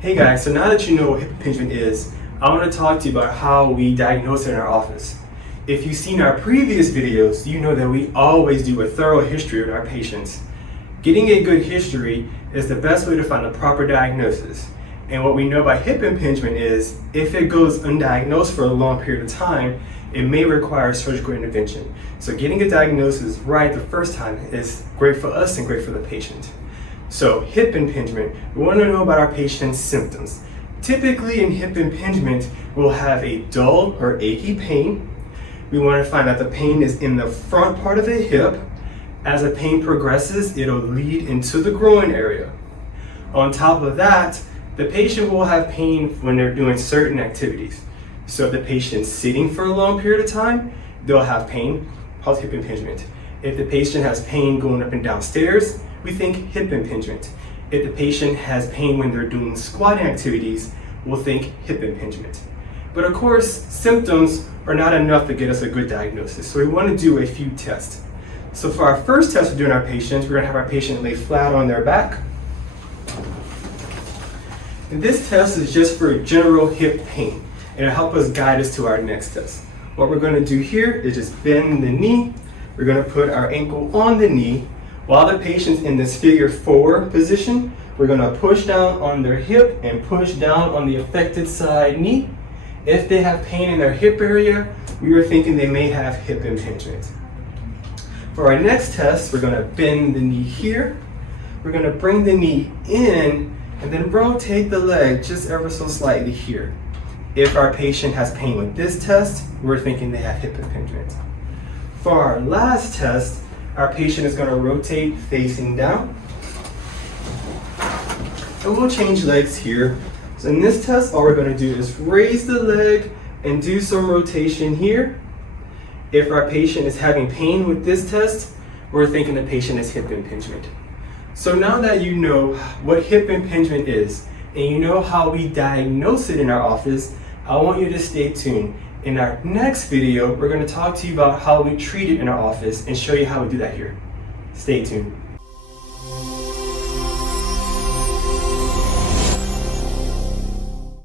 Hey guys, so now that you know what hip impingement is, I want to talk to you about how we diagnose it in our office. If you've seen our previous videos, you know that we always do a thorough history with our patients. Getting a good history is the best way to find a proper diagnosis. And what we know by hip impingement is, if it goes undiagnosed for a long period of time, it may require surgical intervention. So getting a diagnosis right the first time is great for us and great for the patient. So hip impingement, we want to know about our patient's symptoms. Typically in hip impingement, we'll have a dull or achy pain. We want to find out the pain is in the front part of the hip. As the pain progresses, it'll lead into the groin area. On top of that, the patient will have pain when they're doing certain activities. So if the patient's sitting for a long period of time, they'll have pain, called hip impingement. If the patient has pain going up and down stairs, we think hip impingement. If the patient has pain when they're doing squatting activities, we'll think hip impingement. But of course, symptoms are not enough to get us a good diagnosis, so we want to do a few tests. So for our first test we're doing our patients, we're going to have our patient lay flat on their back. And this test is just for general hip pain, and it'll help us guide us to our next test. What we're going to do here is just bend the knee. We're going to put our ankle on the knee. While the patient's in this figure 4 position, we're going to push down on their hip and push down on the affected side knee. If they have pain in their hip area, we are thinking they may have hip impingement. For our next test, we're going to bend the knee here. We're going to bring the knee in and then rotate the leg just ever so slightly here. If our patient has pain with this test, we're thinking they have hip impingement. For our last test, our patient is going to rotate facing down. And we'll change legs here. So in this test, all we're going to do is raise the leg and do some rotation here. If our patient is having pain with this test, we're thinking the patient has hip impingement. So now that you know what hip impingement is, and you know how we diagnose it in our office, I want you to stay tuned. In our next video, we're going to talk to you about how we treat it in our office and show you how we do that here. Stay tuned.